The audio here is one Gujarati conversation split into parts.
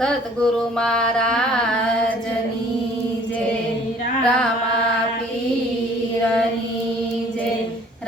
સદગુરુ મહારાજની જય, રામા પીરની જય,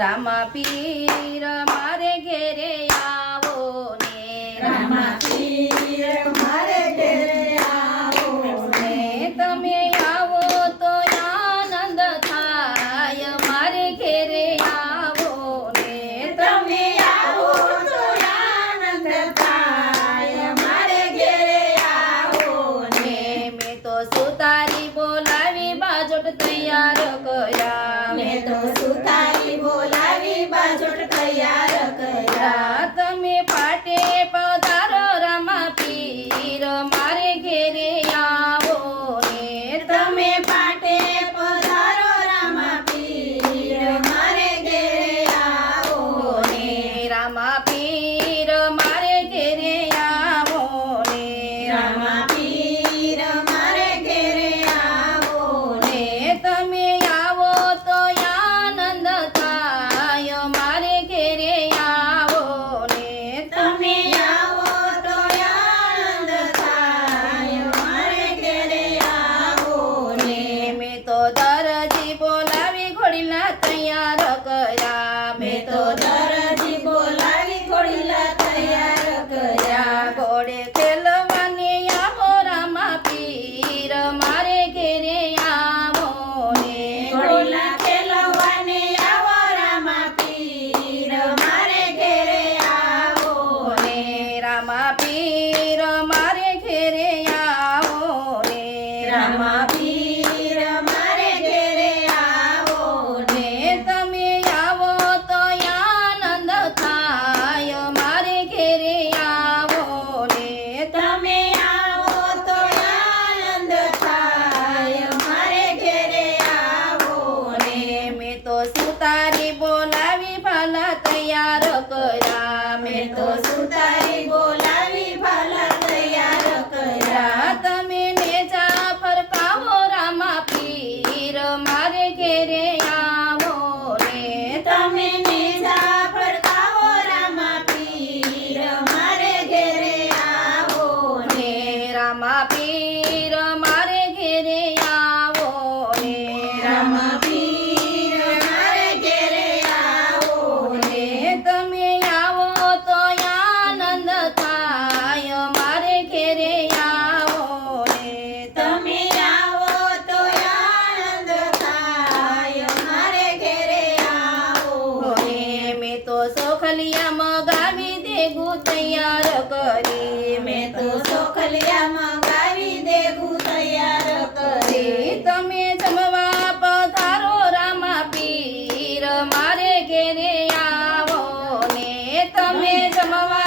રામા પીર મારે ઘેરે આવો ને, રામા પીર મારે ઘેરે આવો ને તમે આવો તો આનંદ થાય, મારે ઘેરે આવો ને, તમે આવો તો આનંદ થાય, મારે ઘેરે આવો ને. મેં તો સુતારી બોલાવી બાજોટ તૈયાર કર્યા, મેં તો સુતારી બોલાવી બાજોટ તૈયાર કર્યા. તમે પાટે પધારો રામા પીર મારે ઘેરે આવો ને, તમે પાટે પધારો રામા પીર મારે ઘેરે આવો ને. રામા પીર મારે ઘેરે આવો ને, રામા પીર મારે ઘેરે આવો ને. તમે આવો તો આનંદ થાય, મારે ઘેરે આવો ને, તમે આવો તો આનંદ થાય, મારે ઘેરે આવો ને. મેં તો દરજી બોલાવી ઘોડીલા તૈયાર કર્યા, મેં તો દરજી બોલાવી ઘોડીલા તૈયાર કર્યા. ઘોડે ખેલવાની આવો રામા પીર મારે ઘેરે આવો ને, ઘોડીલા ખેલવાને આવો રામા પીર મારે ઘેરે આવો ને. રામા પીર મારે ઘેરે આવો ને, રામા પીર મારે ઘેરે આવો ને. તમે આવો તો આનંદ થાય, મારે ઘેરે આવો ને, તમે આવો તો આનંદ થાય, મારે ઘેરે આવો ને. મેં તો સુતારી બોલાવી ભાલા તૈયાર કર્યા, મેં તો સુતારી બોલાવી ભાલા તૈયાર કર્યા. તમે નેજા ફરકાવો રામા પીર મારે ઘેરે આવો ને, તમે નેજા ફરકાવો રામા પીર મારે ઘેરે આવો ને. રામા પીર મારે ઘેરે આવો ને, રામા પીર મારે ઘેરે આવો ને. તમે આવો તો આનંદ થાય, મારે ઘેરે આવો ને, તમે આવો તો આનંદ થાય, મારે ઘેરે આવો ને. મેં તો સોખલિયા મગાવી દેગું તૈયાર કરી, મેં તો સોખલિયા મંગાવી દેવું તૈયાર કરી. તમે જમવા પધારો રામા પીર મારે ઘેરે આવો ને, તમે જમવા